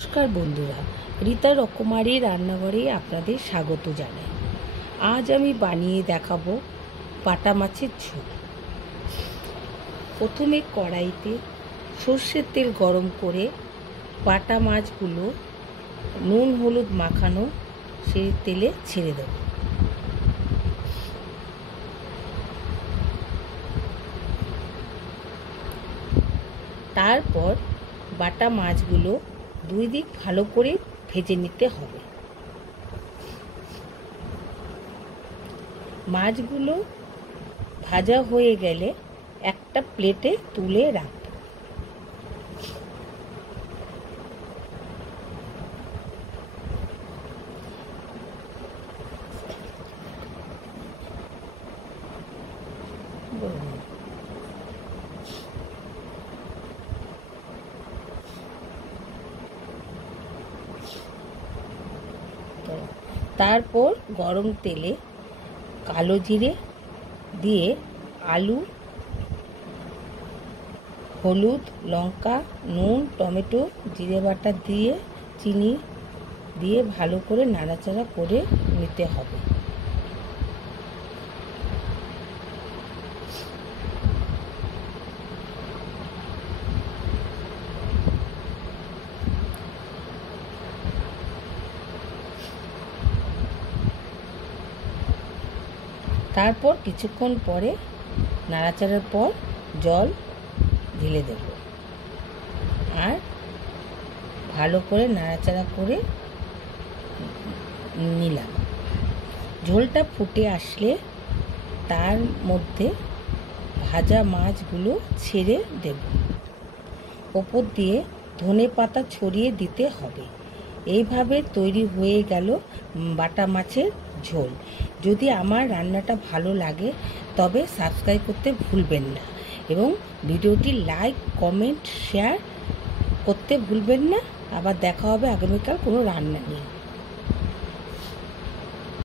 নমস্কার বন্ধুরা, রীতা রকমারি রান্নাঘরে আপনাদের স্বাগত জানাই। আজ আমি বানিয়ে দেখাবো বাটা মাছের ঝোল। প্রথমে কড়াইতে সর্ষের তেল গরম করে বাটা মাছগুলো নুন হলুদ মাখানো সেই তেলে ছেড়ে দেব। তারপর বাটা মাছগুলো দুই দিক ভালো করে ভেজে নিতে হবে। মাছগুলো ভাজা হয়ে গেলে একটা প্লেটে তুলে রাখব। তারপর গরম তেলে কালো জিরে দিয়ে আলু, হলুদ, লঙ্কা, নুন, টমেটো, জিরে বাটা দিয়ে চিনি দিয়ে ভালো করে নাড়াচাড়া করে নিতে হবে। তারপর কিছুক্ষণ পরে নাড়াচাড়ার পর জল ঢেলে দেব আর ভালো করে নাড়াচাড়া করে নিলাম। ঝোলটা ফুটে আসলে তার মধ্যে ভাজা মাছগুলো ছেড়ে দেব। ওপর দিয়ে ধনে পাতা ছড়িয়ে দিতে হবে। এইভাবে তৈরি হয়ে গেল বাটা মাছের ঝোল। যদি আমার রান্নাটা ভালো লাগে তবে সাবস্ক্রাইব করতে ভুলবেন না এবং ভিডিওটি লাইক, কমেন্ট, শেয়ার করতে ভুলবেন না। আবার দেখা হবে আগামীকাল কোনো রান্না নিয়ে।